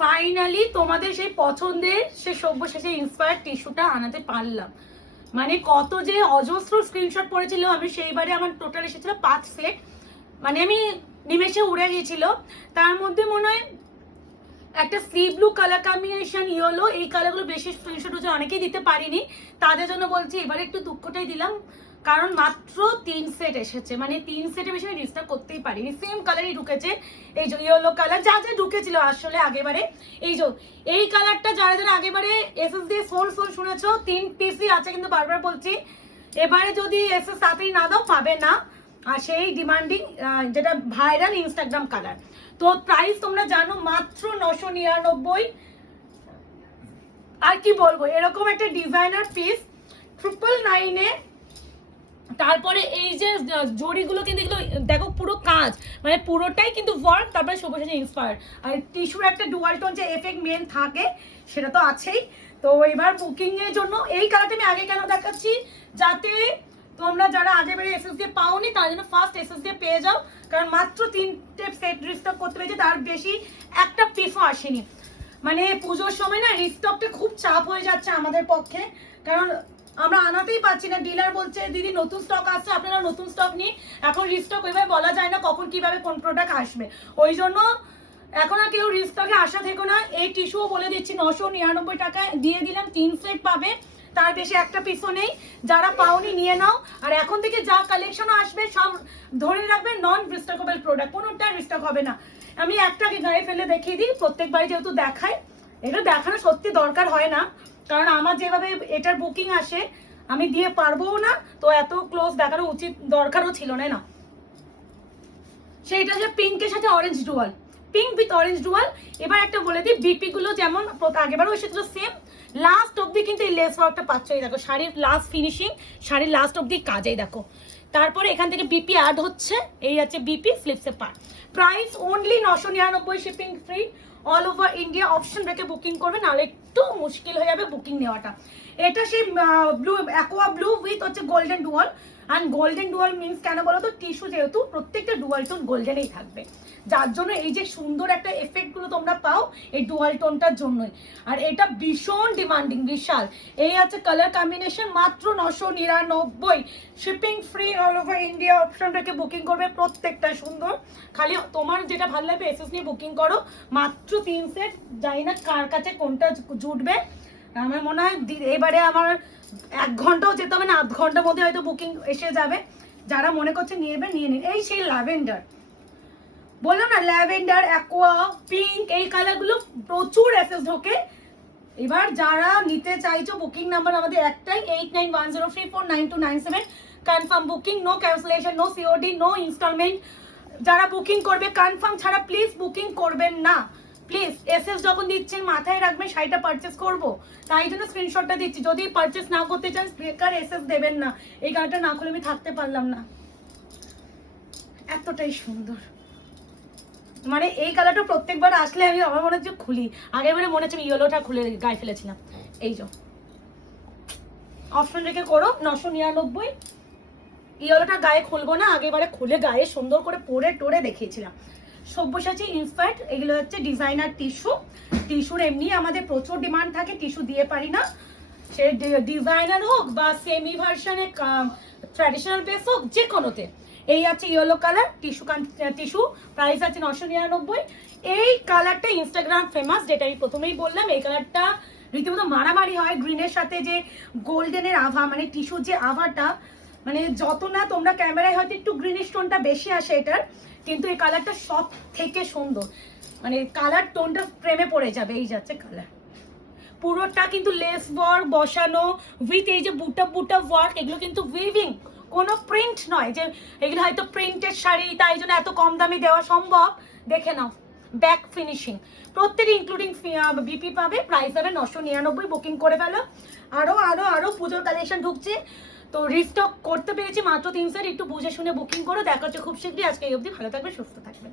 Finally তোমাদের সেই পছন্দের সে সব্যসাচী ইন্সপায়ার টিস্যুটা আনাতে পারলাম। মানে কত যে অজস্র স্ক্রিনশট পড়েছিল, আমি সেইবারে আমার টোটাল এসেছিল 5 সেট। মানে আমি নিমেষে উড়ে গিয়েছিল। তার মধ্যে মনে হয় একটা C blue colour combination yellow, এই কালারগুলো বেশি স্ক্রিনশট হচ্ছে, অনেকেই দিতে পারিনি, তাদের জন্য বলছি এবারে একটু দুঃখটাই দিলাম, কারণ মাত্র 3 সেট এসেছে। মানে 3 সেটে বেশি আমি রিস্টার করতেই পারিনি। সেম কালারই ঢুকেছে, এই যে ইয়েলো কালার যা যা ঢুকেছিল আসলে আগেবারে। এই যে এই কালারটা যারা যারা আগেবারে এসএস দিয়ে সোল শুনেছো, 3 পিসই আছে, কিন্তু বারবার বলছি এবারে যদি এসএস তাড়াতাড়ি না দাও পাবে না। আর সেই ডিমান্ডিং যেটা ভাইরাল ইনস্টাগ্রাম কালার। তো প্রাইস তোমরা জানো মাত্র 999। আর কি বলবো, এরকম একটা ডিজাইনার পিস 999 এ। তারপরে এই যে জড়িগুলো কিন্তু এগুলো দেখো পুরো কাজ, মানে পুরোটাই কিন্তু ওয়ার্ক, তারপরে সবুজ ইন্সপায়ার। আর টিস্যুর একটা ডুয়াল টোন যে এফেক্ট মেন থাকে সেটা তো আছেই। তো এবার বুকিং এর জন্য এই কালারটা আমি আগে কেন দেখাচ্ছি, যাতে তোমরা যারা আগে বেড়ে এসএস দিয়ে পাওনি তার জন্য ফার্স্ট এসএস দিয়ে পেয়ে যাও। কারণ মাত্র 3টে সেট রিস্টক করতে পেরেছি, তার বেশি একটা পিসও আসেনি। মানে পুজোর সময় না রিস্টকটা খুব চাপ হয়ে যাচ্ছে আমাদের পক্ষে, কারণ আমরা আনাতেই পাচ্ছি না। ডিলার বলছে দিদি নতুন স্টক আসছে, আপনারা নতুন স্টক নিয়ে এখন রিস্টক ওইভাবে বলা যায় না কখন কিভাবে কোন প্রোডাক্ট আসবে। ওই জন্য এখন আর কেউ রিস্টকে আশা থেকো না। এই টিস্যুও বলে দিচ্ছি 999 টাকায় দিয়ে দিলাম, 3 সেট পাবে, তার বেশি একটা পিসও নেই। যারা পাওনি নিয়ে নাও। আর এখন থেকে যা কালেকশন আসবে সব ধরে রাখবে নন রিস্টকেবল প্রোডাক্ট, কোনোটা রিস্টক হবে না। আমি একটা গায়ে ফেলে দেখিয়ে দিই, প্রত্যেকবারই যেহেতু দেখাই, এটা দেখানো সত্যি দরকার হয় না, কারণ আমার যেভাবে এটার বুকিং আসে আমি দিয়ে পারবোও না, তো এত ক্লোজ দেখানো উচিত দরকারও ছিল না। সেইটা যে পিঙ্কের সাথে orange dual, pink with orange dual. এবার একটা বলে দিই, বিপি গুলো যেমন আগেবারও এসেছিল সেম, লাস্ট অব্দি কিন্তু এই লেস ওয়ার্কটা পাচ্ছ। এই দেখো শাড়ির লাস্ট ফিনিশিং, শাড়ির লাস্ট অব্দি কাজেই দেখো। তারপরে এখান থেকে বিপি অ্যাড হচ্ছে, এই আছে বিপি ফ্লিপসে পার। Price only 999, shipping free all over India. Option রেখে বুকিং করবে, নাহলে একটু মুশকিল হয়ে যাবে বুকিং নেওয়াটা। এটা সেই ব্লু অ্যাকোয়া ব্লু উইথ হচ্ছে golden dual. And golden dual means কেন বলো তো, টিস্যু যেহেতু প্রত্যেকটা ডুয়াল টোন গোল্ডেনেই থাকবে, যার জন্য এই যে সুন্দর একটা এফেক্ট গুলো তোমরা পাও এই ডুয়াল টোনটার জন্যই। আর এটা ভীষণ ডিমান্ডিং, বিশাল। এই আছে কালার কম্বিনেশন, মাত্র 999, shipping free all over India. Option রেখে বুকিং করবে, প্রত্যেকটা সুন্দর। খালি তোমার যেটা ভালো লাগবে এসএস নিয়ে বুকিং করো। মাত্র 3 সেট, জানি না কার কাছে কোনটা জুটবে। আমার মনে হয় এবারে আমার 1 ঘন্টাও যেতে হবে না, আধ ঘন্টার মধ্যে হয়তো বুকিং এসে যাবে। যারা মনে করছে নিয়ে নেবে নিয়ে নিন। এই সেই ল্যাভেন্ডার বললাম না, ল্যাভেন্ডার অ্যাকোয়া পিঙ্ক, এই কালারগুলো প্রচুর এসএস ঢোকে। এবার যারা নিতে চাইছো বুকিং নাম্বার আমাদের একটাই, 8910349297। Confirm booking, no cancellation, no COD, no instalment. যারা বুকিং করবে কনফার্ম ছাড়া প্লিজ বুকিং করবেন না, প্লিজ। এসএস যখন দিচ্ছেন মাথায় রাখবেন শাড়িটা পারচেস করব, তাই জন্য স্ক্রিনশটটা দিচ্ছি। যদি পারচেস না করতে চান বেকার এসএস দেবেন না। এই গানটা না খুলে আমি থাকতে পারলাম না, এতটাই সুন্দর। মানে এই কালারটা প্রত্যেকবার আসলে আমি আমার মনে হচ্ছে খুলি, আগেরবারে মনে হচ্ছে আমি ইয়েলোটা খুলে গায়ে ফেলেছিলাম। এই যে অপশন রেখে করো 999। ইয়েলোটা গায়ে খুলবো না, আগেবারে খুলে গায়ে সুন্দর করে পরে টোরে দেখিয়েছিলাম। সব্যসাচী ইন্সপায়ার্ড, এগুলো হচ্ছে ডিজাইনার টিস্যু। টিস্যুর এমনি আমাদের প্রচুর ডিমান্ড থাকে, টিস্যু দিয়ে পারি না, সে ডিজাইনার হোক বা সেমি ভার্সনে ট্র্যাডিশনাল বেস হোক, যে কোনোতে। এই আছে ইয়েলো কালার টিস্যু, প্রাইস আছে 999। এই কালারটা ইনস্টাগ্রাম ফেমাস, যেটা আমি প্রথমেই বললাম। এই কালারটা রীতিমতো মারামারি হয় গ্রিনের সাথে, যে গোল্ডেনের আভা, মানে টিস্যুর যে আভাটা, মানে যত না তোমরা ক্যামেরায় হয়তো একটু গ্রিনিশ টোনটা বেশি আসে এটার, কিন্তু এই কালারটা সব থেকে সুন্দর। মানে কালার টোনটা প্রেমে পড়ে যাবে। এই যাচ্ছে কালার, পুরোটা কিন্তু লেস ওয়ার্ক বসানো উইথ এই যে বুটা বুটা ওয়ার্ক, এগুলো কিন্তু উইভিং, কোনো প্রিন্ট নয় যে এগুলো হয়তো প্রিন্টেড শাড়ি তাই জন্য এত কম দামে দেওয়া সম্ভব। দেখে নাও ব্যাক ফিনিশিং, প্রত্যেকটি ইনক্লুডিং বিপি পাবে। প্রাইস হবে 999, বুকিং করে ফেলো। আরো আরো আরো পুজোর কালেকশন ঢুকছে, তো রিস্টক করতে পেরেছি মাত্র 3 সেট। একটু বুঝে শুনে বুকিং করো। দেখা হচ্ছে খুব শীঘ্রই। আজকে এই অবধি, ভালো থাকবে, সুস্থ থাকবেন।